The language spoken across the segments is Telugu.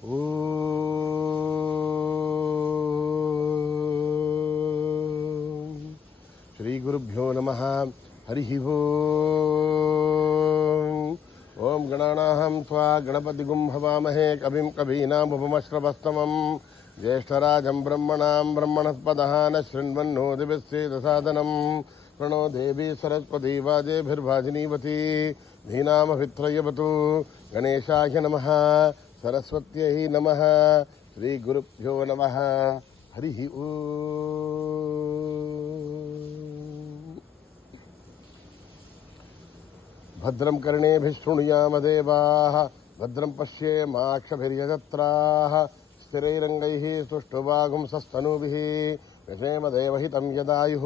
ఓం శ్రీ గురుభ్యో నమః. హరి ఓం. ఓం గణానాహం త్వా గణపతిగుం హవామహే కవిం కవీనాముపమశ్రవస్తమం జ్యేష్ఠరాజం బ్రహ్మణాం బ్రహ్మణస్పదః న శృణ్వన్నోతిభిస్సేదసాదనం ప్రణో దేవీ సరస్వతీ వాజేభిర్వాజినీవతి ధీనామభిత్రయవతు. గణేశాయ నమః, సరస్వత్యై నమః, శ్రీ గురుభ్యో నమః. హరి ఓం. భద్రం కర్ణేభిः శృణుయామదేవాः భద్రం పశ్యేమాక్షభిర్యజత్రాः స్థిరైరంగైः సుష్ఠువాగుంసస్తనూभिः యశేమదేవహితం యదాయుः.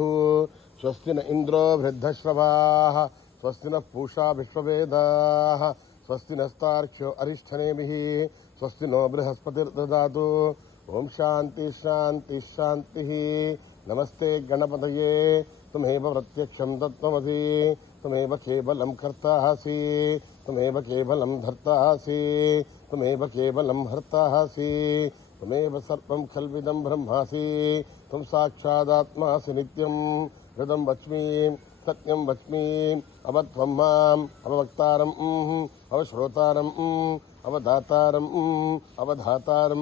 స్వస్తి న ఇంద్రో వృద్ధశ్రవాः స్వస్తి నః పూషా విశ్వవేదాः స్వస్తి నస్తార్క్ష్యో అరిష్టనేమిః స్వస్తి నో బృహస్పతిర్దదాతు. ఓం శాంతి శాంతి శాంతిః. నమస్తే గణపతయే త్వమేవ ప్రత్యక్షం తత్వమసి త్వమేవ కేవలం కర్తాసి త్వమేవ కేవలం ధర్తాసి త్వమేవ కేవలం హర్తాసి త్వమేవ సర్వం కల్విదం బ్రహ్మాసి త్వం సాక్షాదాత్మాసి నిత్యం. హృదం వచ్మి సత్యం వచ్మి అవత్వం మాం అవవక్తారం అవశ్రోతారం అవదాతారం అవధాతారం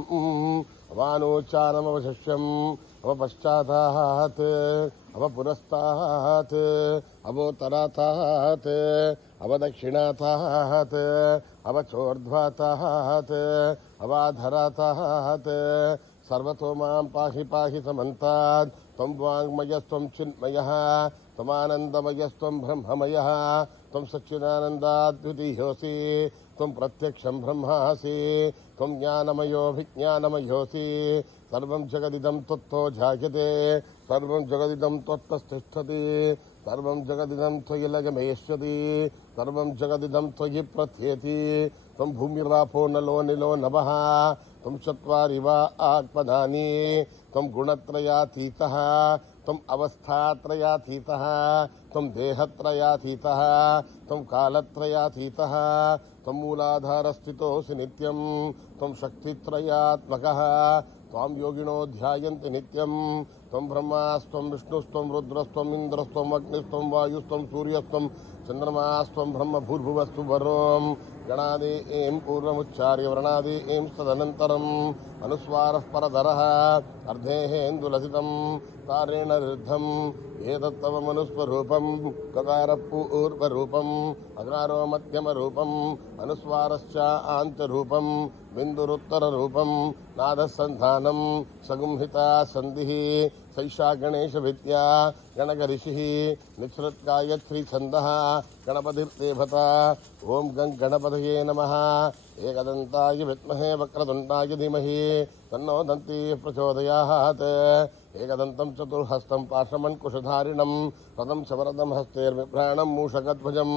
అవానోచారం అవశిష్యం అవపశ్చాతాత్ అవపురస్తాత్ అవోత్తరాతాత్ అవదక్షిణాతాత్ అవచోర్ధ్వాతాత్ అవాధరాతాత్ సర్వతో మాం పాహి పాహి సమంతాత్. త్వం వాంగ్మయస్త్వం చిన్మయః త్వమానందమయస్త్వం బ్రహ్మమయః త్వం సచ్చిదానందాద్వితీయోసి త్వం ప్రత్యక్షం బ్రహ్మాసి త్వం జ్ఞానమయోభిజ్ఞానమయోసి. సర్వం జగదిదం త్వత్తో జాయతే సర్వం జగదిదం త్వత్తస్థిష్టతి సర్వం జగదిదం త్వయి లయమేష్యతి సర్వం జగదిదం త్వయి ప్రథ్యేతి. త్వం భూమిరాపో నలో నిలో నభః త్వం చత్వారి వా ఆత్మనాని త్వం గుణత్రయాతీతః త్వం అవస్థాత్రయాతీతః త్వం దేహత్రయాతీతః త్వం కాలత్రయాతీతః త్వం మూలాధారస్థితోసి నిత్యం త్వం శక్తిత్రయాత్మకః త్వాం యోగినో ధ్యాయంతి నిత్యం. త్వం బ్రహ్మాస్త్వం విష్ణుస్త్వం రుద్రస్త్వం ఇంద్రస్త్వం అగ్నిస్త్వం వాయుస్త్వం సూర్యస్త్వం చంద్రమాస్త్వం బ్రహ్మ భూర్భువస్సు వరోం. గణాది ఏం పూర్వముచ్చార్య వ్రణాది ఏం తదనంతరం అనుస్వారః పరధరః అర్ధేహేందులసితం తారేణ రుద్ధం ఏతత్తవ మనుస్వరూపం కకార పూర్వరూపం అకారో మధ్యమరూపం అనుస్వారశ్చ ఆంత్యరూపం బిందురుత్తరరూపం నాదసంధానం సగుంహితా సంధిః. సైషా గణేశ విద్యా గణగరిషిః నిశ్రుత్గాయత్రీ ఛందః గణపతిర్దేవత. ఓం గం గణపతయే నమః. ఏకదంతాయ విద్మహే వక్రతుండాయ ధీమహి తన్నో దంతి ప్రచోదయాత్. ఏకదంతం చతుర్హస్తం పాశమన్కుశధారిణం రథం శవరథం హస్తేర్విభ్రాణం మూషకధ్వజం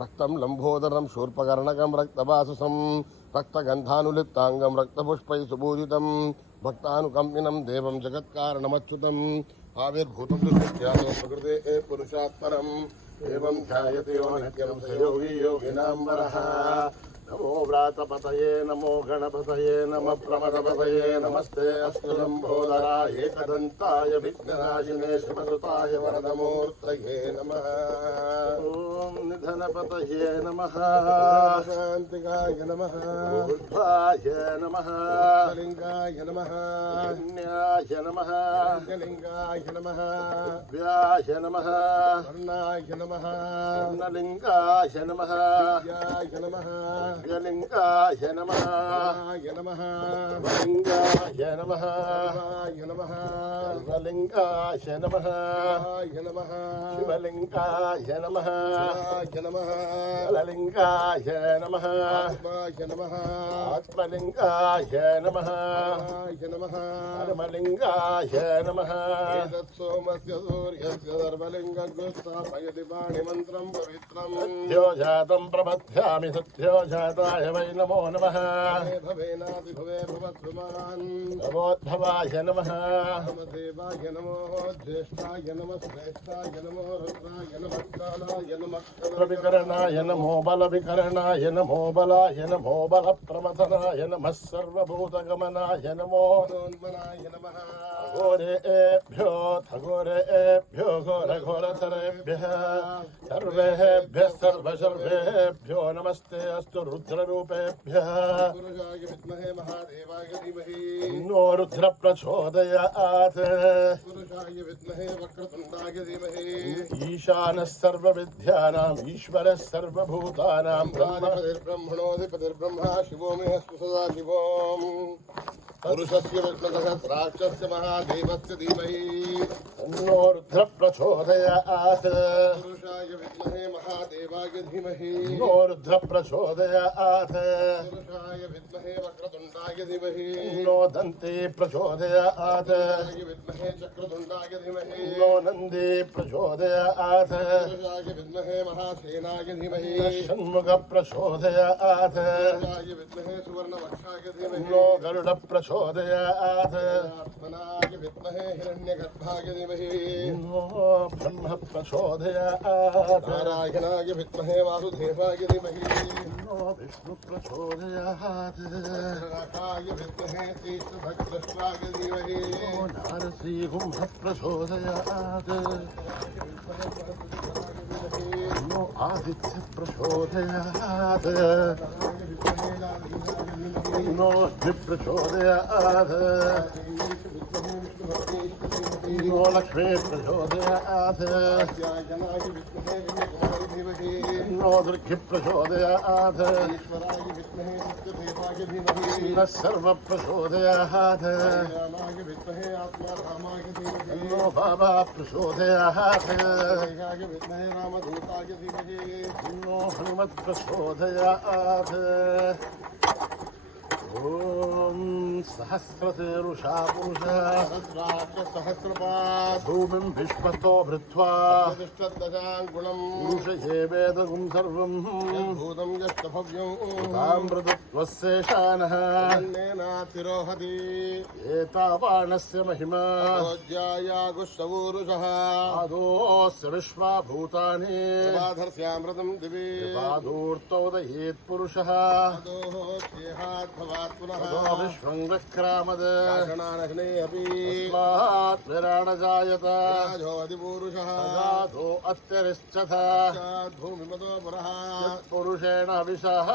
రక్తం లంబోదరం శూర్పకర్ణకం రక్తవాసుసం రక్తగంధానులిప్తాంగం రక్తపుష్పై సుభూజితం భక్తానుకంపినం దేవం జగత్కారణమచ్యుతం. ఆవిర్భూతం దుర్విఖ్యాతో ప్రకృతే పురుషాత్పరం ఏవం ధ్యాయతే యో నిత్యం స యోగి యోగినాం వరః. నమో వ్రాతపతయే నమో గణపతయే నమ ప్రమదపతయే నమస్తే అస్తు లంబోదరాయ ఏకదంతాయ విఘ్ననాశినే శివసుతాయ వరదమూర్తయే నమః. ఓం నిధనపతయే నమః శాంతికాయ నమః ఊర్ధ్వాయ నమః లింగాయ నమః పుణ్యాయ నమః లింగాయ నమః వ్యాయ నమః వర్ణాయ నమః వర్ణలింగాయ నమః విద్యాయ నమః లింగాయ నమః నమః లింగాయ నమః నమః లింగాయ నమః నమః శివలింగాయ నమః నమః లింగాయ నమః నమః ఆత్మలింగాయ నమః నమః పరమలింగాయ నమః. సోమస్య సూర్యస్య సర్వలింగస్థాపయతి పాణిమంత్రం పవిత్రం. సత్యో జాతం ప్రబధ్యామి సత్యో जाताय वै नमो नमः भवेनादिभवे भवत्वमान् नमोद्भवाय नमः देवाय नमो ज्येष्ठाय नमः श्रेष्ठाय नमो रुद्राय नमः कालाय नमः बलविकरणाय नमो बलविकरणाय नमो बलाय नमो बलप्रमथनाय नमः सर्वभूतगमनाय नमो नोन्मनाय नमः घोरेभ्यो घोरेभ्यो घोरघोरतरेभ्यः सर्वेभ्यः सर्वसर्वेभ्यो नमस्ते अस्तु रुद्ररूपेभ्यः पुरुषाय विद्महे महादेवाय धीमहि नो रुद्र प्रचोदयात् पुरुषाय विद्महे वक्रतुण्डाय धीमहि ईशानः सर्वविद्यानाम् ईश्वरः सर्वभूतानां ब्रह्मणोऽधिपतिर्ब्रह्मा शिवो मे अस्तु सदा शिवोम् पुरुषस्य विष्णुसहस्राक्षस्य महादेवस्य धीमहि तन्नो रुद्र प्रचोदयात् पुरुषाय विद्महे महादेवाय धीमहि नो रुद्र प्रचोदयात् पुरुषाय विद्महे वक्रतुण्डाय धीमहि नो दन्ते प्रचोदयात् विद्महे चक्रतुण्डाय धीमहि नो नन्दे प्रचोदयात् पुरुषाय विद्महे महासेनाय धीमहि षण्मुख प्रचोदयात् पुरुषाय विद्महे सुवर्णवक्षाय धीमहि नो गरुड प्रचोदयात् आत्मनाय विद्महे हिरण्यगर्भाय धीमहि नो ब्रह्म प्रचोदयात् नारायणाय विद्महे वासुदेवाय धीमहि नो विष्णु प्रचोदयात् राकाय विद्महे तीर्थभद्रश्वाय धीमहि नो नारसिंह प्रचोदयात् नो आदित्य प्रचोदयात् नो प्रचोदयात् नो लक्ष्मी प्रचोदयात् नो दुर्गि प्रचोदयात् न सर्व प्रचोदयात् नो बाबा प्रचोदयात् नो हनुमत् प्रचोदयात् ॐ सहस्रशीर्षा पुरुषः सहस्रपात् भूमिं विश्वतो भृत्वा पुरुषये वेदगुं सर्वं भूतं यस्तभव्यं ताम्रतत्त्वस्येषानः नातिरोहति एतावाणस्य महिमा ज्यायागुष्टवूरुषः आदोस्य विश्वाभूतानि पाधर्स्यामृतं दिवि पादूर्तोदयेत् पुरुषः विश्वं विक्रामद विराणजायत राजोऽधिपूरुषः जातो अत्यरिश्चथा भूमिमतो पुरः पुरुषेण विशः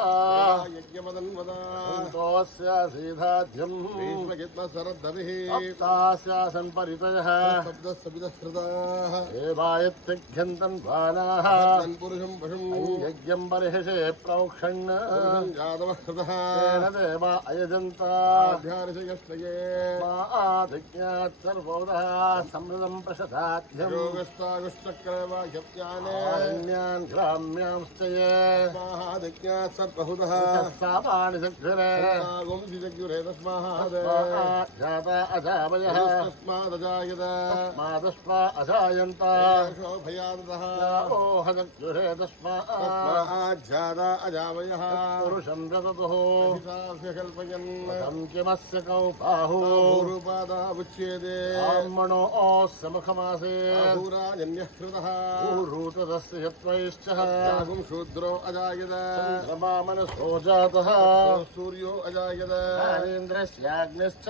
यज्ञमदन्वदास्यासीधाध्यम् भीष्मगित्मसरद्दभिः अप्तास्यासन् परितयः शब्दस्सविदस्कृताः एवायत्तिघ्यन्तन् बाणाः पुरुषं पशुं यज्ञं बर्हिषे प्रोक्षन् जातवः कृतः देवा अयजन्ताध्यानिशयस्तये आदिज्ञात् सर्वोदः समृदं प्रशताध्यं योगस्तागुष्टक्रवाह्यप्यान्यान् ग्राम्यांश्च ये आदिज्ञात् सर्वहुतः सापानि चक्षुरे गुंसिचक्षुरे तस्मात् जाता अजावयः तस्मादजायत तस्मादस्मा अजायन्त शोभयान्तः ओहचक्षुरे तस्मात् जाता अजावयः पुरुषं रततुः कल्पयन् किमस्य कौ बाहु रूपादावुच्येते ब्राह्मणो अस्य मुखमासे दूराजन्यः कृतः ऊरूतदस्य यत्वैश्च शूद्रो अजायत चन्द्रमा मनसो जातः सूर्यो अजायत इन्द्रस्याग्निश्च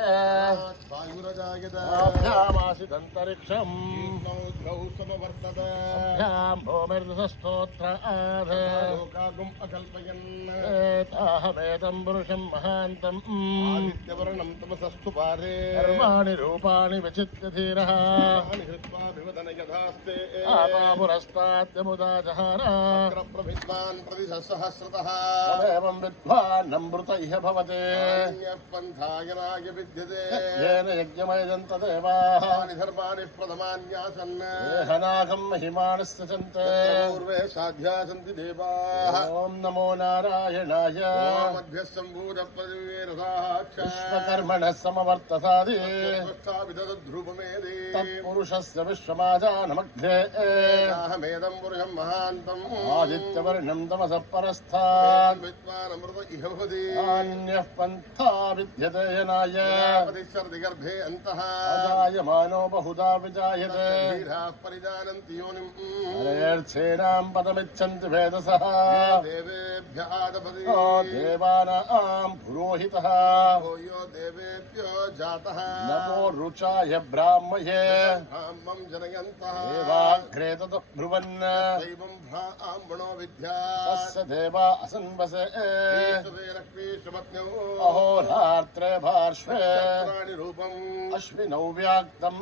वायुरजायत अभ्यामासिदन्तरिक्षम् समवर्तत अभ्यां भूमिर्दशस्तोत्रात् लोकागुम् अकल्पयन् एताहमेतं पुरुषं महान्तम् आदित्यवर्णं तमसस्तु पारे कर्माणि रूपाणि विचित्य धीरः हृत्वा विवदन यथास्ते पुरस्ताद्यमुदा जहार प्रभिद्वान् प्रतिसहस्रतः तदेवं विद्वान्नमृत इह भवते पन्थायनाय विद्यते येन यज्ञमयजन्त देवाः धर्माणि प्रथमान्यासन् हनागं महिमानस्य सन्ते पूर्वे साध्या सन्ति देवाः ॐ नमो नारायणाय मध्यः सम्भूत విశ్వకర్మణ సమవర్తసాది తత్పురుషస్య విశ్వమాజానమగ్రే అహమేదం పురుషం మహాంతం ఆదిత్యవర్ణం తమసః పరస్థాత్ విద్వానమృత ఇహ భవతి అన్యః పంథా విద్యతే యనాయ పతిశ్చర్ది గర్భే అంతః అజాయమానో బహుదా విజాయతే ధీరాః పరిజానంతి యోనిం హరేర్ఛేనాం పదమిచ్చంతి వేదసః దేవేభ్యః ఆదపతి దేవానాం పురోహితః యో దేవేభ్యో జాతః నమో రుచాయ బ్రాహ్మయే బ్రాహ్మం జనయంతః దేవాగ్రే తతః బ్రువన్ దైవం బ్రాహ్మణో విద్యా తస్య దేవా అసన్వసే లక్ష్మీ సుపత్న్యో అహోరాత్రే భార్ష్వే రూపం అశ్వినౌ వ్యాక్తం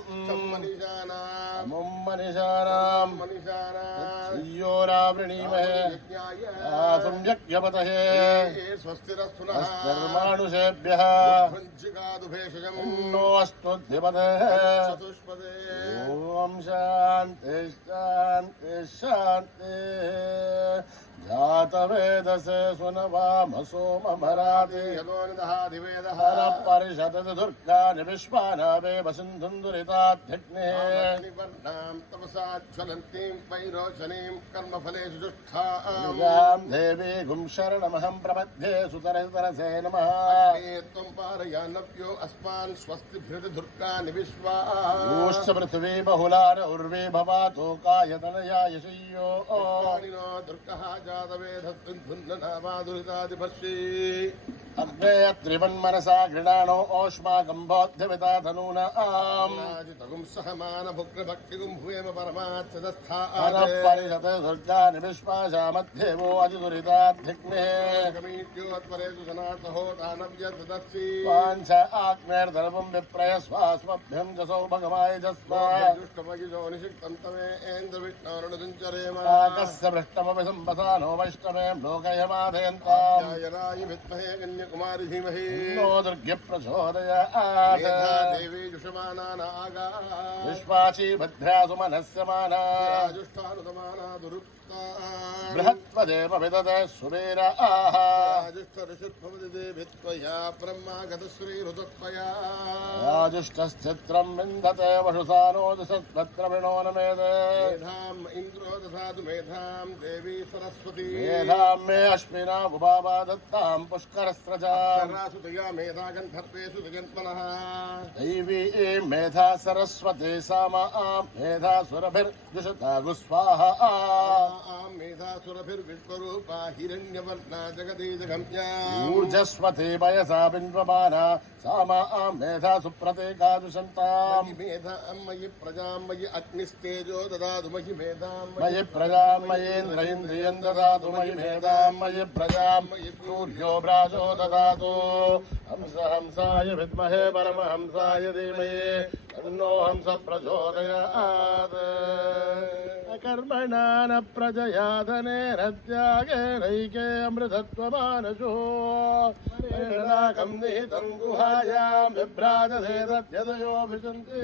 మనిషానాం యోరావృణీమహే సమ్యక్యపతహే స్వస్తిర్మానుషేభ్యః नो अस्तु धिपदे ओम शांति शांति शांति जातवेदसे सुनवाम सोमभराति हर परिषदति दुर्गानि विश्वानावे वसिन्धुन्दुरिताध्यग्नेः तपसा ज्वलन्तीं वैरोचनीं कर्मफलेषु जुष्टां देवीं शरणमहं प्रपद्ये सुतरसे नमः त्वं पारयानव्यो अस्मान् स्वस्तिभिर्ति दुर्गानि विश्वा ऊश्च पृथिवी बहुलार उर्वी भवातो कायतनया यशय्यो दुर्गः अग्ने त्रिवन्मनसा गृणानो ओष्माकं बोध्यविता धनूनां सहमानभुग्नभक्तिगुं भूयेम परमात्सदस्थाः परिषते दुर्गानि विश्वासा मध्येवो अतिदुरिताधिग्ने गमीत्योत्परेषु सनातहो दानव्यसदस्सी वाञ्छ आग्नेर्दर्वं विप्रयस्वास्मभ्यं जसौ भगवाय जस्वा दुष्टमगिजो निषिक्तं तमेन्द्रविष्णोरुणदिञ्चरेम आकस्य भ्रष्टमपि सम्पसानो वैष्णवे लोकयमाधयन्ताम् यायराय विद्महे कन्याकुमारी धीमहि नो दुर्गे प्रचोदयात् देवी जुषमाना नागा विश्वाची भद्रा सुमनस्य माना जुष्टानुतमाना दुरुक्ता बृहत्पदेव विदते सुवीरा जुष्टऋषुत्भवति देवित्वया ब्रह्मागतश्रीरुतत्वया जुष्टश्चित्रं विन्दते वशुसानो दिशत्पत्रविणो नमेदे मेधाम् इन्द्रो दधातु मेधां देवी सरस्वती मेधां मे अश्विना उभावा दत्तां पुष्करस्रजा सुतया मेधा गन्धर्वेषु जगन्मनः दैवी मेधा सरस्वती सामा मेधा सुरभिर्जुषता गुस्वाहा मेधासुरभिर्विश्वरूपा हिरण्यवर्णा जगदीजगम्या ऊर्जस्वती वयसा बिन्वमाना सामा मेधा सुप्रतीकादुषन्ताम् मेधा मयि प्रजां मयि अग्निस्तेजो ददातु मयि मेधां मयि प्रजां मयीन्द्र इन्द्रियं ददातु मयि मेधां मयि प्रजां मयि सूर्यो व्राजो ददातु हंस हंसाय विद्महे परमहंसाय धीमहि तन्नो हंस प्रचोदयात् कर्मणा न प्रजया धनेरत्यागेनैके अमृतत्वमानशो नाकं निहितं गुहायां बिभ्राजसे तद्यतयो विशन्ति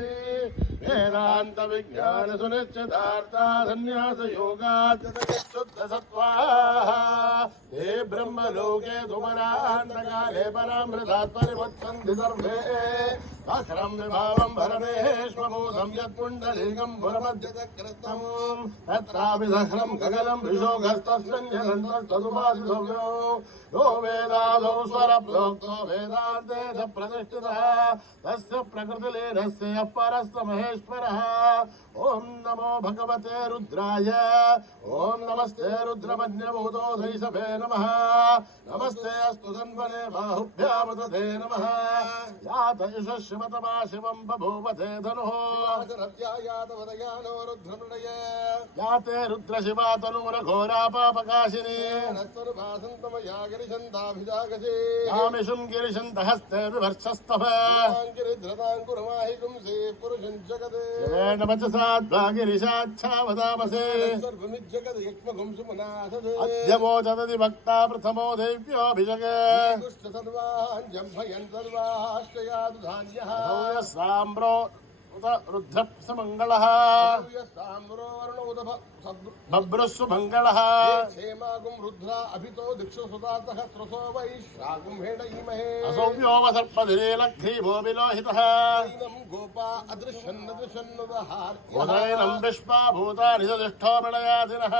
वेदान्तविज्ञानसुनिश्चितार्था सन्न्यासयोगात् शुद्धसत्त्वाः ते ब्रह्मलोके सुमरान्तकाले परामृतात् परिमुच्यन्ति सर्वे अखरं विभावं भरमेश्वभूतं यत्पुण्डरीकं पुरमध्यतकृतं तत्रापि सखरं गगनं ऋषोघस्तस्मिन्यनन्तस्तदुपासितव्यो यो वेदादौ स्वरप्रोक्तो वेदान्ते च प्रतिष्ठितः तस्य प्रकृतिलीनस्य यः परस्य महेश्वरः ॐ नमो भगवते रुद्राय ॐ नमस्ते रुद्रमन्यभूतो धैषभे नमः नमस्ते अस्तु धन्वने बाहुभ्यामुदते नमः यात यशस्वतमा शिवं बभूवते धनुः याते रुद्रशिवा तनूरघोरा पापकाशिनी यामिषुं गिरिशन्तहस्ते विभर्षस्तव गिरिशाच्छावदामसे अद्यमो जदति भक्ता प्रथमो देव्योऽभिजगे साम्रो रुद्रप्समङ्गलः बभ्रस्सु मङ्गलः क्षेमागुं रुद्रा अभितो दिक्षु सुता सहस्रसो वैश्वागुं हेडयीमहे असौम्योम सर्पधिरेलग्रीवो विलोहितः गोपा उदयनं विश्वा भूतानि सदिष्ठो मृळयादिनः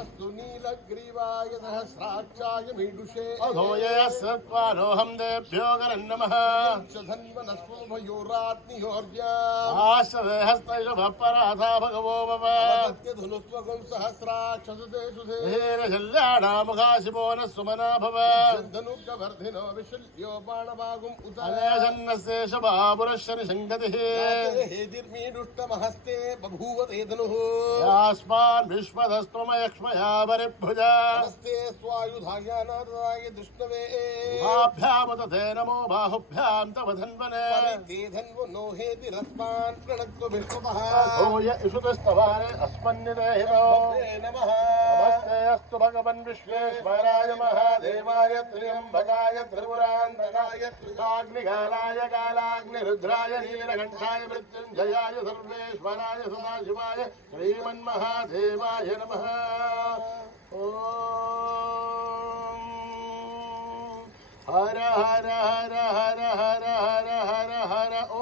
अस्तु नीलग्रीवाय सहस्राक्षाय मीडुषे अधोयस्त्वानोऽहं देभ्यो गरं नमः धन्वनस्वभयोरात्नियोर्या आश्रदेहस्तैषभपराधा भगवो भव धनुस्वगं सहस्राक्षसुते सुधे हेरशल्याणामुखाशिवो न सुमना भव धनुकवर्धिनो विशल्यो बाणभागुम् उतलेशन्नशेषबाबुरश्शनि सङ्गतिः हेदिर्मीडुष्टमहस्ते बभूव ते धनुः यास्मान् विश्वधस्त्वमयक्ष्मया परिभुजा हस्ते स्वायुधायानादाय दुष्णवे उभाभ्यामुत ते नमो बाहुभ्यां तव धन्वने ते धन्वो नो हेतिरस्मान् प्रणक्तो विश्वतः भूय इषुतस्तवाने अस्मन्निदेहिनो नमः नमस्ते अस्तु भगवन् विश्वेश्वराय महादेवाय त्र्यम्बकाय त्रिपुरान्तकाय त्रिकाग्निकालाय कालाग्निरुद्राय नीलकण्ठाय मृत्युञ्जयाय सर्वेश्वराय सदाशिवाय श्रीमन्महादेवाय नमः ॐ हर हर हर हर हर हर हर हर ॐ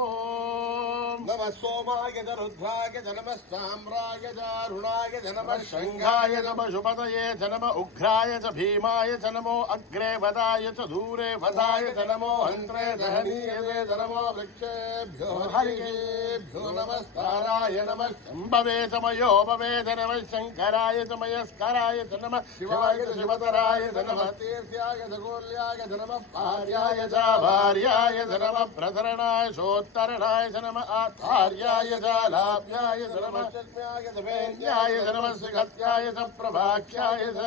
नमः सोमाय च रुद्राय च नमः साम्राय च अरुणाय च नमः शङ्खाय च पशुपतये च नम उग्राय च भीमाय च नमो अग्रे वदाय च दूरे वदाय च नमो हन्त्रे च हनीयते च नमो वृक्षेभ्यो हरिकेभ्यो नमस्काराय नमः शम्भवे च मयोभवे च नमः शङ्कराय च मयस्कराय च नमः शिवाय च शिवतराय च नमः तीर्थ्याय च गोल्याय च नमः भार्याय च भार्याय च नमः प्रतरणाय शोत्तरणाय च नमः आचार्याय च लाभ्याय च नमः चक्म्याय च वेद्याय च नमः सुगत्याय च प्रभाख्याय च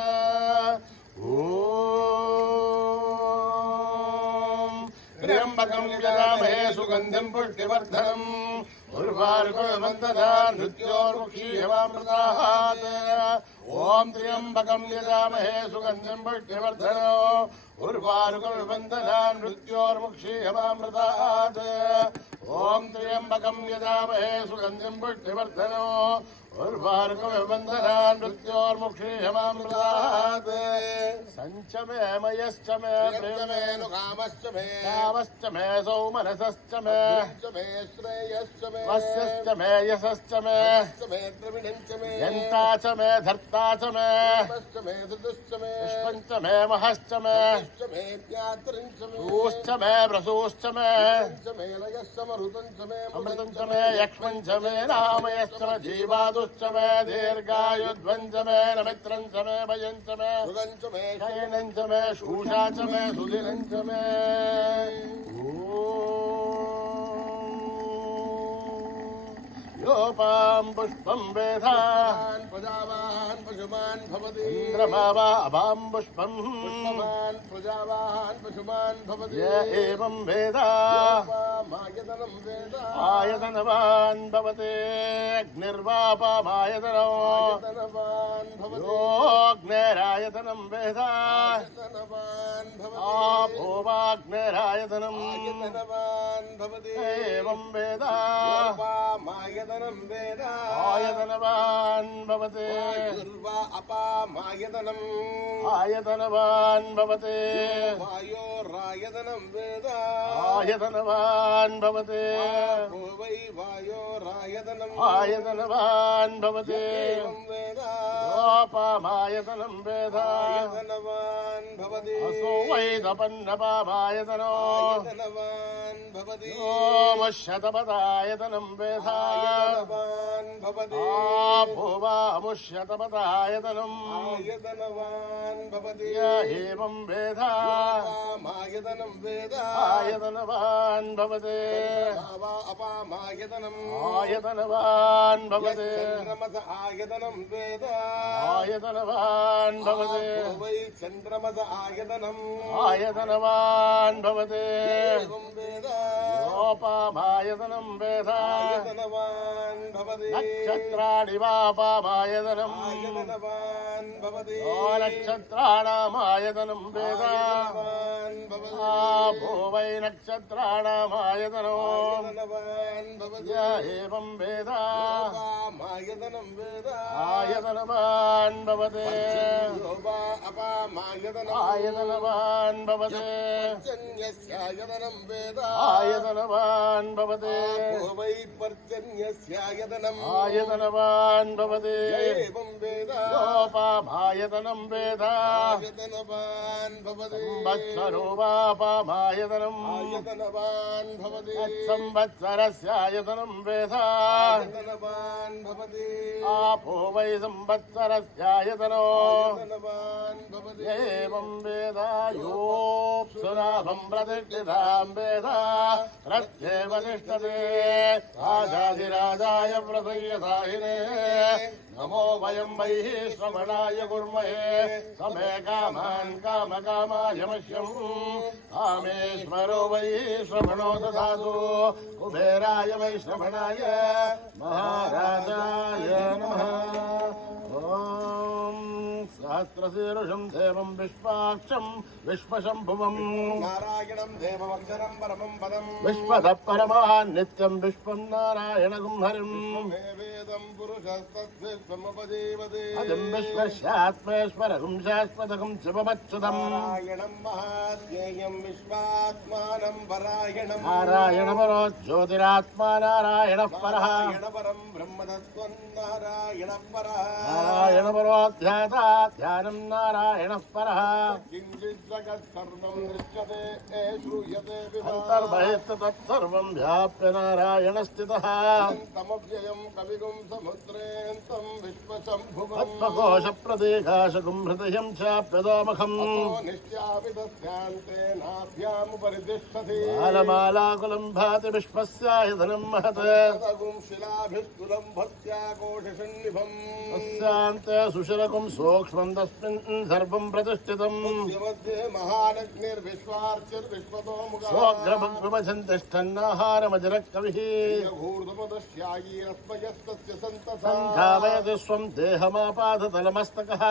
ॐ त्र्यम्बकं यजामहे सुगन्धिं पुष्टिवर्धनम् उर्वारुकमन्दना नृत्योर्मुखीयवामृतात् ॐ त्र्यम्बकं यजामहे सुगन्धिं पुष्टिवर्धनो उर्वारुकमन्दना नृत्योर्मुखीयवामृतात् ॐ त्र्यम्बकं यजामहे सुगन्धिं पुष्टिवर्धनो उर्वारुकमन्दना नृत्योर्मुखीयवामृतात् सञ्च मे मयश्च मे प्रेमेनु कामश्च मे कामश्च मे सौमनसश्च मे मे श्रेयश्च मे वस्यश्च मे यशश्च मे द्रविणञ्च मे यन्ता च मे धर्ता च मे च मे धृतश्च मे पुष्पञ्च मे महश्च मे च मे ज्ञातृञ्च मे सूश्च मे व्रसूश्च मे च मे लयश्च मरुतञ्च मे अमृतञ्च मे यक्ष्मञ्च मे रामयश्च मे जीवादुश्च मे दीर्घायुध्वञ्च मे नमित्रञ्च मे भयञ्च मे मृगञ्च मे शयनञ्च मे शूषा च मे सुधिरञ्च मे योपां पुष्पं वेधान् प्रजावान् पशुमान् भवति इन्द्रमावा अभां पुष्पम् पुष्पवान् प्रजावान् पशुमान् भवति य एवं वेद मायतनं वेद आयतनवान् भवते अग्निर्वापामायतनो आयतनवान् भवति योऽग्नेरायतनं वेद आयतनवान् भवति आपो वाग्नेरायतनम् आयतनवान् भवति एवं वेद मायतनं वेद आयतनवान् भवते दुर्वा अपामायतनम् आयतनवान् भवते वायोरायतनं वेद आयतनवान् भवते वै वायोरायतनम् आयतनवान् भवते एवं वेद योपामायतनं वेद आयतनवान् भवति असो वैदपन्नपामायतनो आयतनवान् भवति ओमुष्यतपदायतनं वेद आयतनवान् भवति आपो वामुष्यतपदायतनम् आयतनवान् भवति य एवं वेद मायतनं वेद आयतनवान् भवते अपामायतनम् आयतनवान् भवते चन्द्रमस आयतनं वेद आयतनवान् भवते वै चन्द्रमस आयतनम् आयतनवान् भवते एवं वेद योपामायतनं वेद आयतनवान् भवति नक्षत्राणि वापामायतनम् आयतनवान् नक्षत्राणामायतनं वेद भो वै नक्षत्राणामायतनो एवं वेद आयतनवान् भवते आयतनवान् भवते आयतनवान् भवते आयतनवान् भवते योपामायतनं वेद संवत्सरो वापामायतनं संवत्सरस्यायतनं वेद आपो वै संवत्सरस्यायतनो एवं वेद योऽप्सुनाभं प्रतिष्ठितां वेद रथ्येव तिष्ठते राजाधिराजाय प्रसय्यसाहिने नमो वयं वैः श्रवणाय कुर्महे समे कामान् कामकामाय मह्यम् कामेश्वरो वै श्रवणो ददातु कुबेराय वै श्रवणाय महाराजाय नमः ॐ सहस्रशीर्षं देवं विश्वाक्षं विश्वशम्भुवम् नारायणं देवमक्षरं परमं पदं विश्वतः परमान् नित्यं विश्वं नारायणगुं हरिम् वेदं पुरुषस्तद्विश्वमुपजीवते अजं विश्वस्यात्मेश्वरगुं शाश्वतगुं शिवमच्युतम् नारायणं महाज्ञेयं विश्वात्मानं परायणं नारायणपरो ज्योतिरात्मा नारायणः परः नारायणपरं ब्रह्मतत्त्वं नारायणः परः नारायणपरो ध्याता ध्यानं नारायणः परः किञ्चित् जगत् सर्वं दृश्यते श्रूयते अन्तर्बहिश्च तत्सर्वं व्याप्य नारायणस्थितः तमव्ययं कविगुं समुद्रेऽन्तं विश्वशम्भुवम् पद्मकोशप्रदेकाशगुं हृदयं चाप्यदोमुखम् निश्चापितस्यान्ते नाभ्यामुपरितिष्ठति बालमालाकुलं भाति विश्वस्यायतनं महत् गुं शिलाभिस्तुलं भक्त्या कोशसन्निभम् तस्यान्ते सुशिरकुं सूक्ष्मं तस्मिन् सर्वं प्रतिष्ठितम् मध्ये महानग्निर्विश्वार्चिर्विश्वतो स्वग्रभग्रवचन् तिष्ठन्नाहारमजरकविः मुखूर्धमदस्यायीरस्मयस्तस्य सन्धावयति स्वं देहमापादतलमस्तकः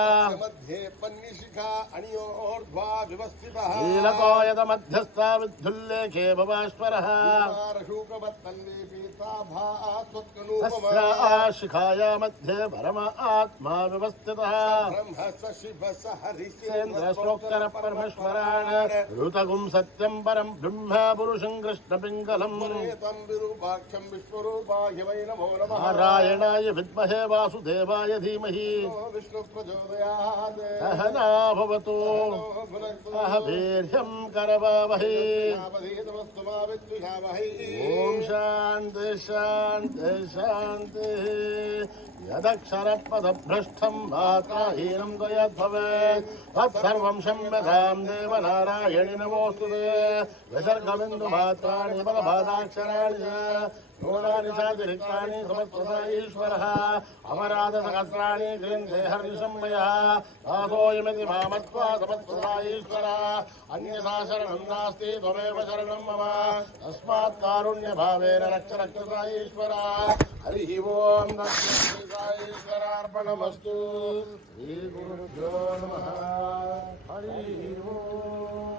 मध्ये पन्निशिखा अणियोर्ध्वा विवस्थितः लीलको यदमध्यस्था विद्धुल्लेखे भवाश्वरः तस्या शिखाया मध्ये परमात्मा व्यवस्थितः सेन्द्रस्वोक्तर परमेश्वरान् ऋतगुं सत्यं परं ब्रह्म पुरुषं कृष्णपिङ्गलम् नारायणाय विद्महे वासुदेवाय धीमहि सहना भवतु सह वीर्यं करवावहै ॐ शान्ति शान्ति शान्तिः यदक्षरपदभ्रष्टं मात्राहीनं त्वयद्भवेत् तत्सर्वं क्षम्यतां देव नारायणि नमोऽस्तुते विसर्गबिन्दुमात्राणि बलभादाक्षराणि न्यूनानि चातिरिक्तानि समस्तदा ईश्वरः अमराधसहस्राणि ग्रन्थे हर्निशम्मयः दासोऽयमिति मामत्वा समस्तदा ईश्वरः अन्यथा शरणं नास्ति त्वमेव शरणं मम तस्मात् कारुण्यभावेन रक्ष रक्षसा ईश्वरः हरिः ओं ईश्वरार्पणमस्तु श्रीगुरुभ्यो नमः हरिः ओम्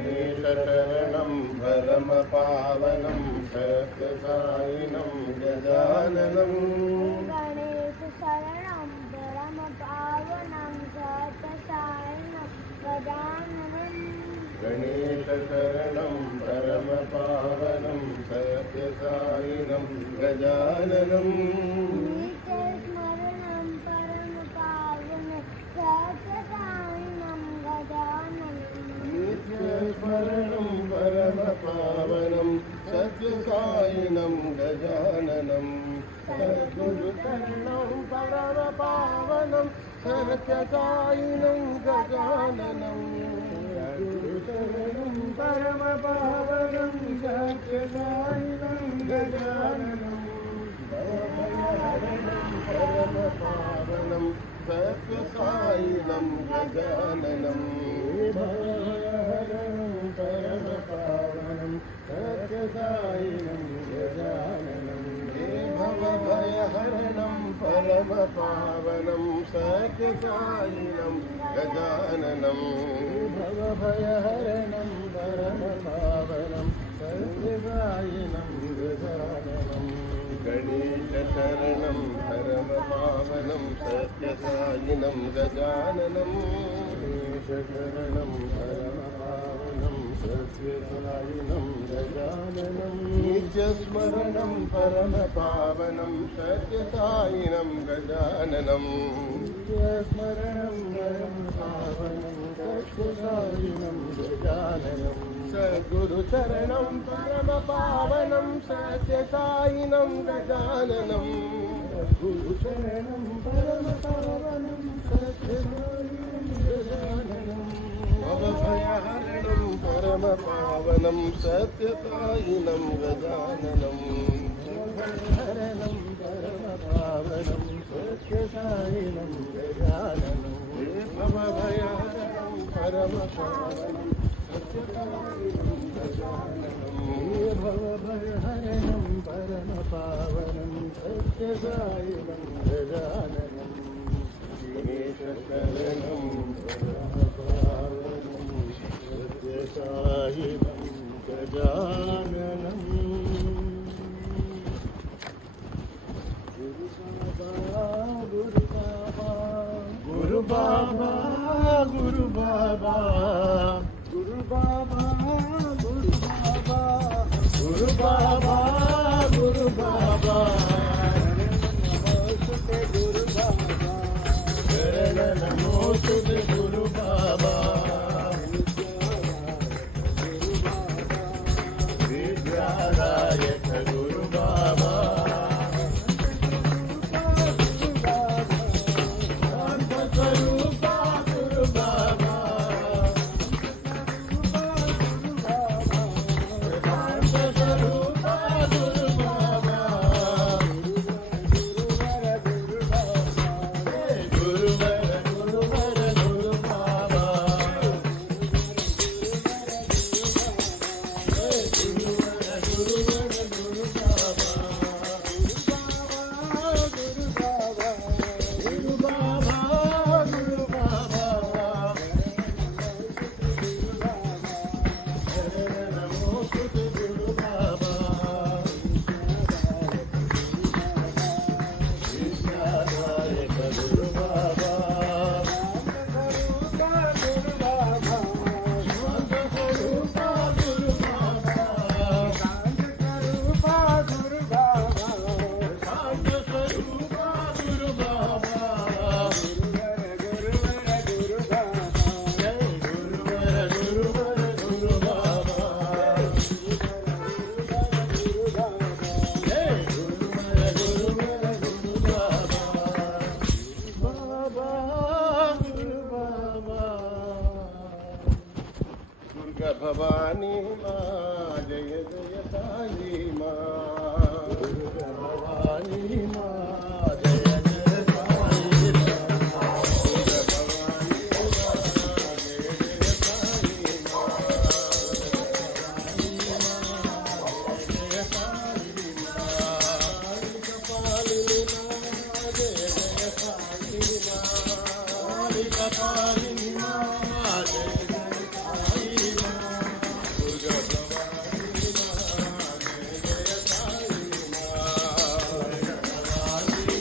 गणेशशरणं परमपावनं सत्यसायिनं गजाननं गणेशशरणं परमपावनं सत्यसायिनं गजाननं गणेशशरणं परमपावनं सत्यसायिनं गजाननं नित्यस्मरणं परमपावनं गजाननं सद्गुरुचरणं परमपावनं सत्यसायिनं गजाननं सद्गुरुचरणं परमपावनं सत्यसायिनं गजाननं परमपावनं सत्यसायिनं गजाननं परमपावनं सत्यसायिनं गजाननं भवभयहरणं परमपावनं सत्यसायिनं गजाननं भवभयहरणं परमपावनं सत्यसायिनं गजाननं गणेशशरणं परमपावनं सत्यसायिनं गजाननं गणेशशरणं परमपावनं सत्यसायिनं गजाननं नित्यस्मरणं परमपावनं सत्यसायिनं गजाननं नित्यस्मरणं परमपावनं सत्यसायिनं गजाननं सद्गुरुचरणं परमपावनं सत्यसायिनं गजाननं सद्गुरुचरणं परमपावनं सत्यसायिनं गजाननं भवभयहरणं परमपावनं सत्यसायिनं गजाननं भवभयहरणं परमपावनं सत्यसायिनं गजाननं भवभयहरणं परमपावनं भवभयहरणं परमपावनं सत्यसायिनं गजाननं गणेशशरणं परमपावनं सत्यसायिनं गजाननं गुरु बाबा गुरु बाबा गुरु बाबा गुरु बाबा गुरु बाबा गुरु बाबा गुरु बाबा नमोस्तुते गुरु बाबा विद्यादायक गुरु बाबा भवानी माँ जय जय साई माँ भवानी माँ जय जय साई माँ भवानी माँ जय जय साई माँ जय साई माँ जय जय साई माँ दुर्गा भवानी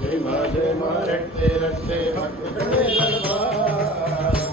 जय मां रटते रटते भक्त चढ़े दरबार।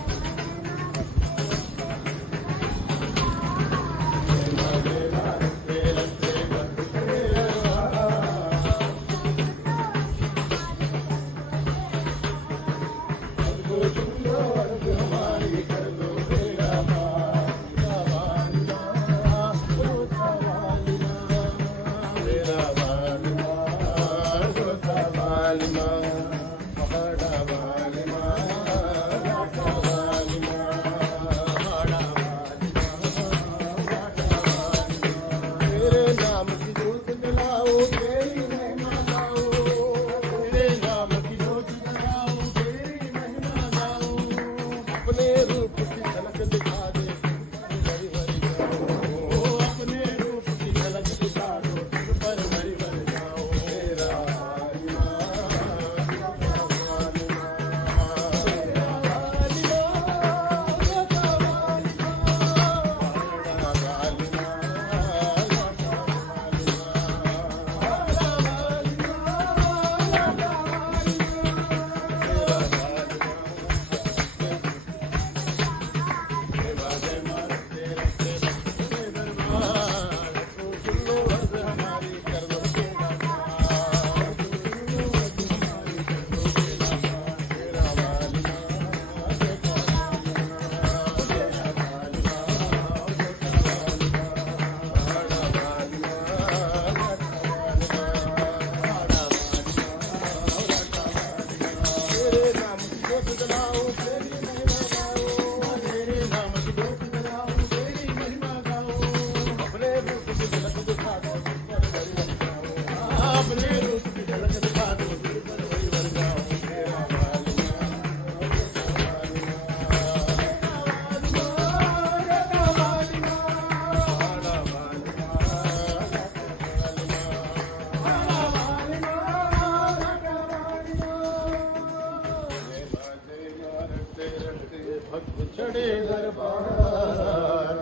चढ़े दरबार।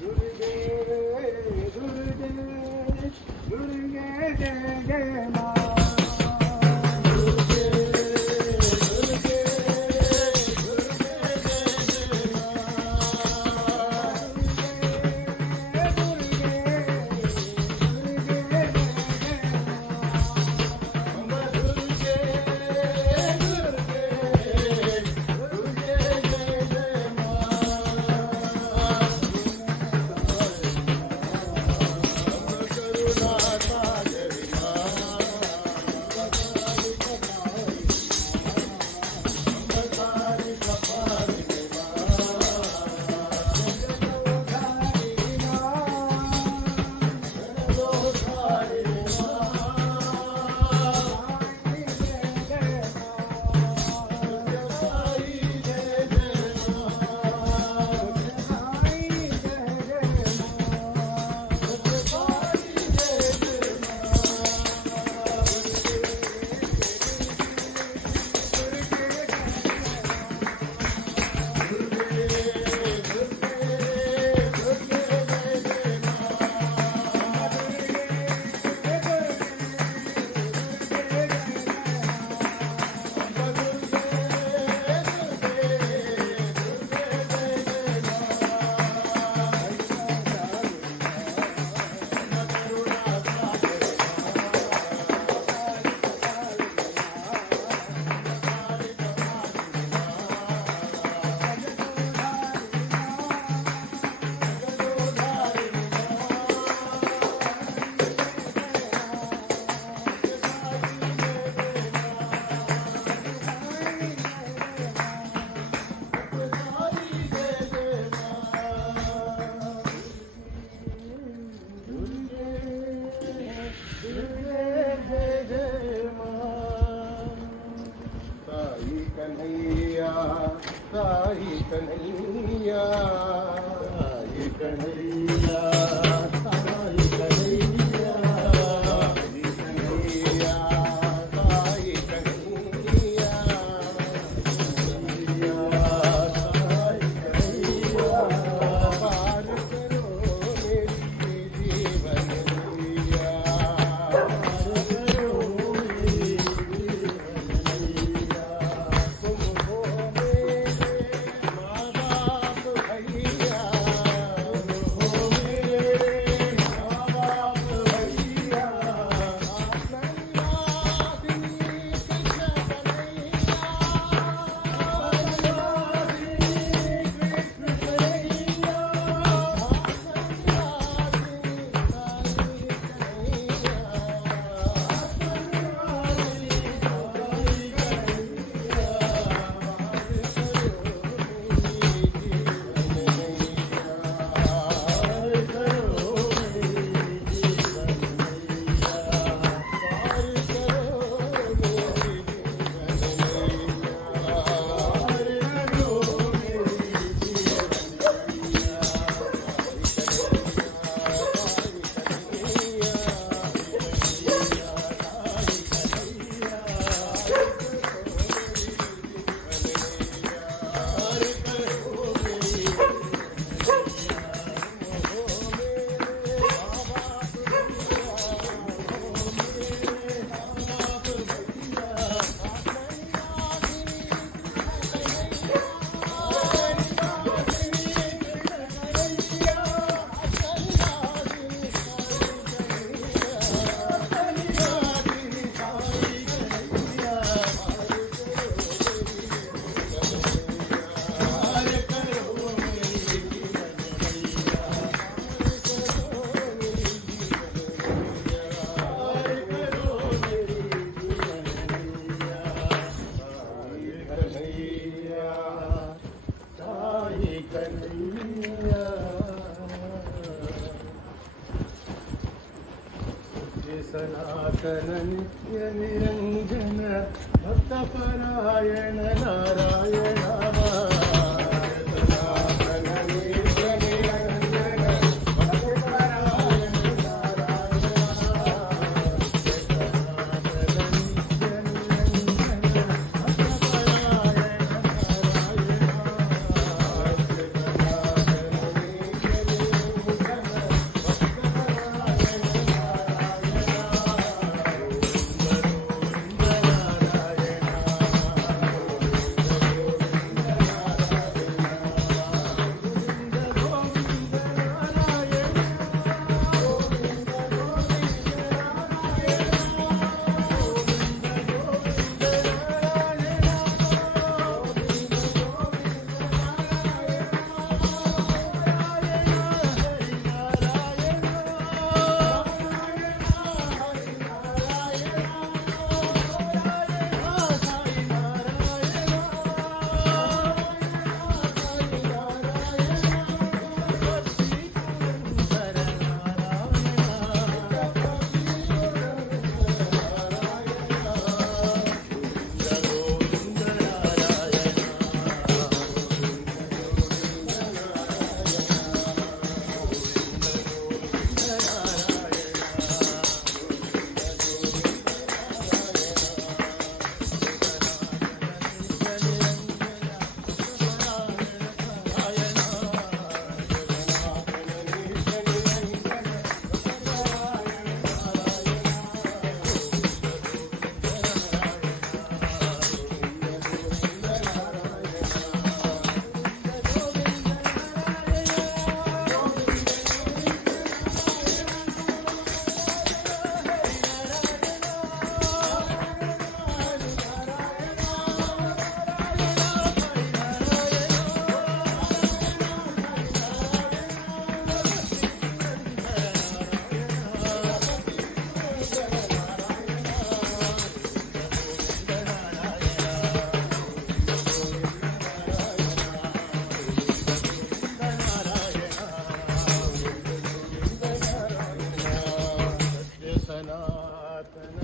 दुर्गे दुर्गे दुर्गे जय जय मां। నిత్య నిరంజన భక్తపరాయణ నారాయణ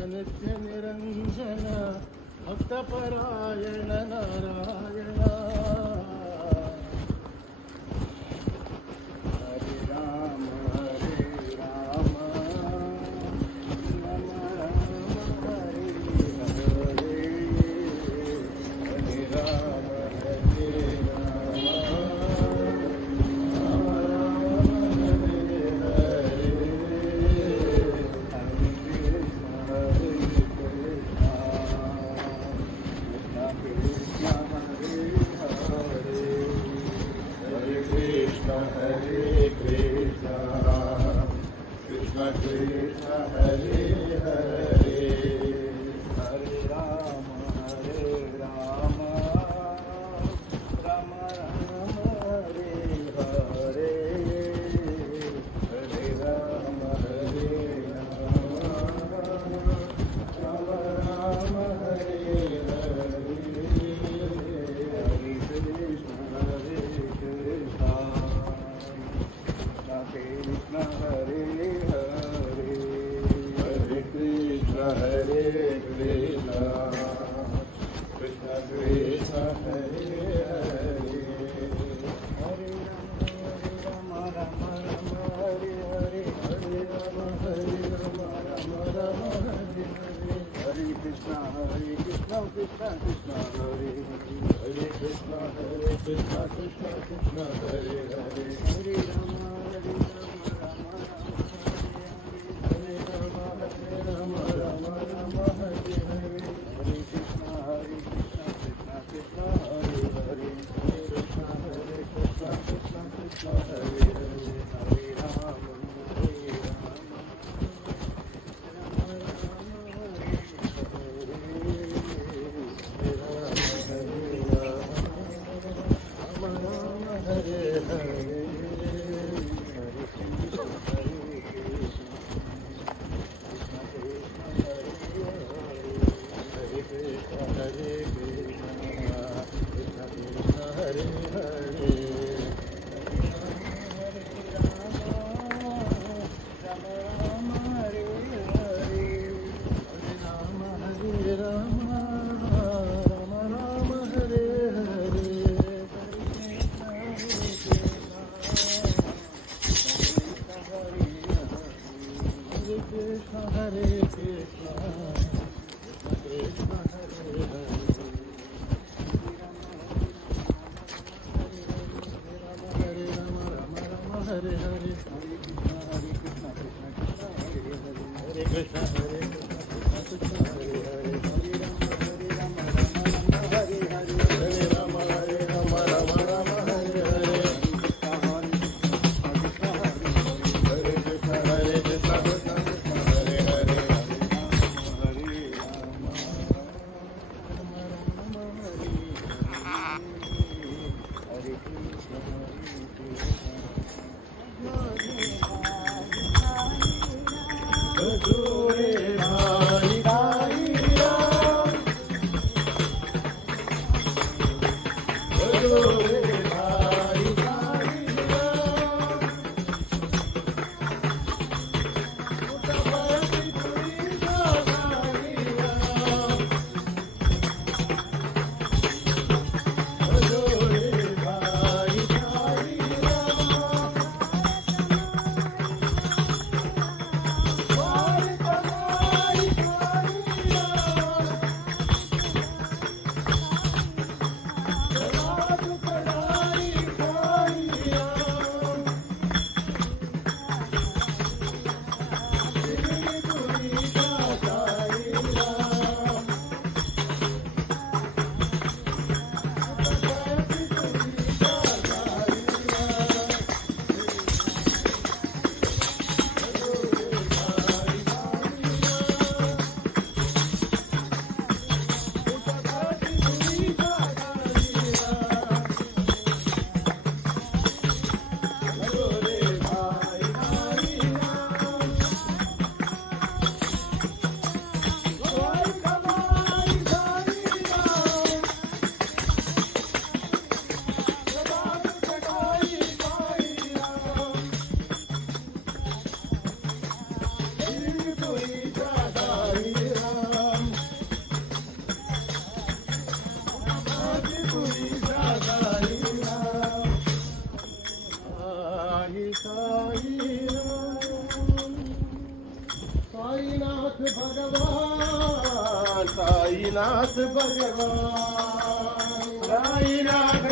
నిత్య నిరంజన భక్తపరాయణ నారాయణ హరి రామ రామ రామ హరి హరే హరి రామ साईनाथ भगवान साईनाथ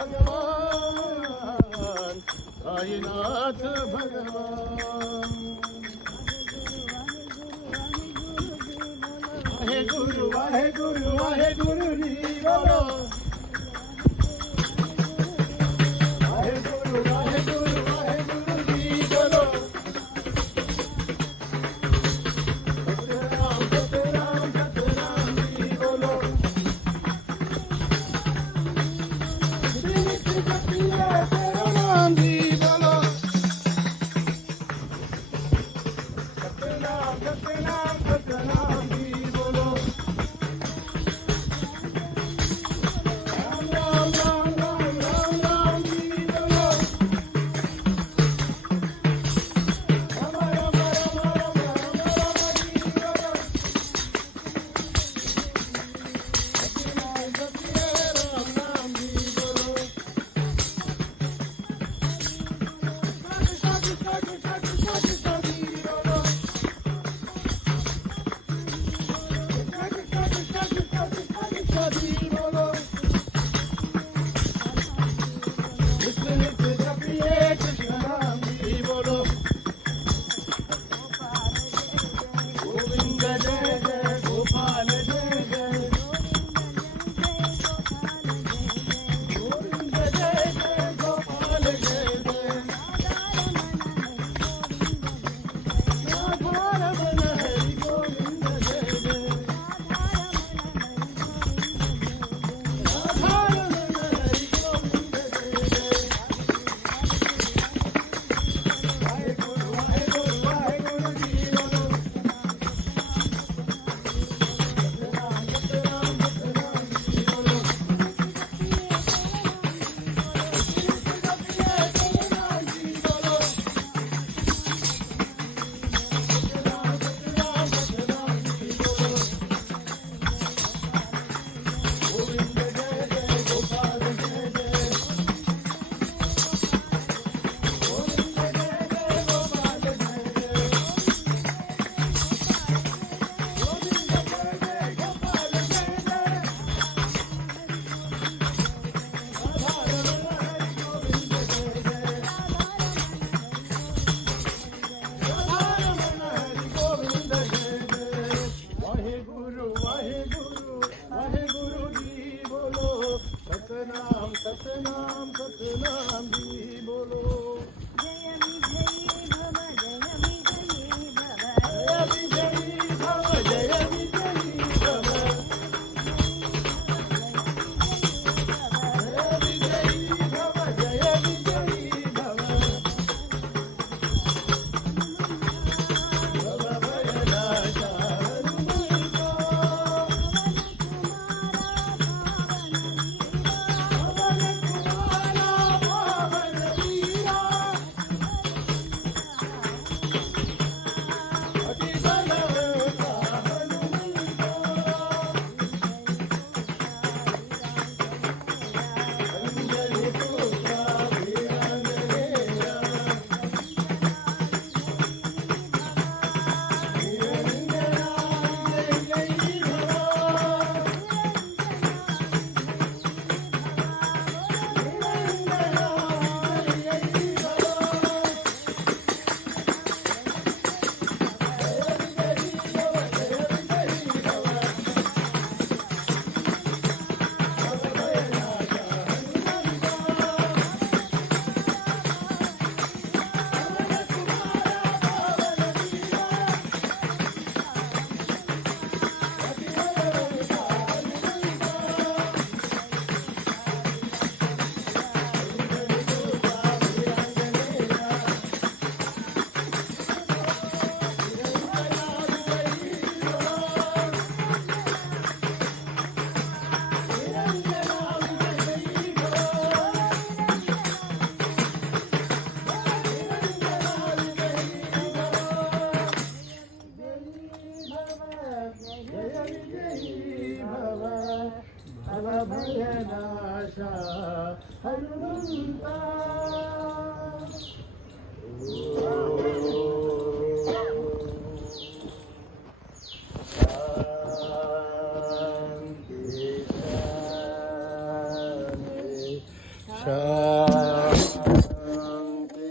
भगवान साईनाथ भगवान वाहे गुरु वाहे गुरु वाहे गुरु जी बोलो वाहे गुरु वाहे गुरु वाहे गुरु जी बोलो सतराम सतराम सतराम जी बोलो सतनाम सतनाम सतनाम जी बोलो। जय विजयी भव जय विजयी भव जय विजयी भव जय विजयी भव भवभयनाशा हनुमन्ता शान्ति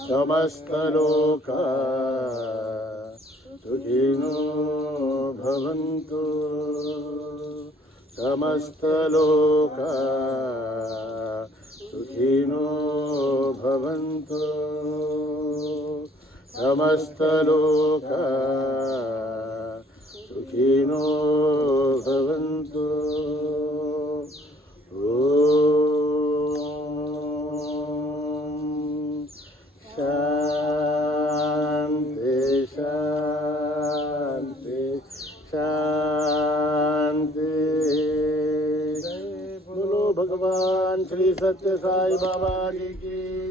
समस्तलोका सुखिनो भवन्तु समस्तलोका सुखिनो भवन्तु समस्तलोका सुखिनो भवन्तु शान्ति शान्ति शान्ति बोलो भगवान श्री सत्य साई बाबा जी की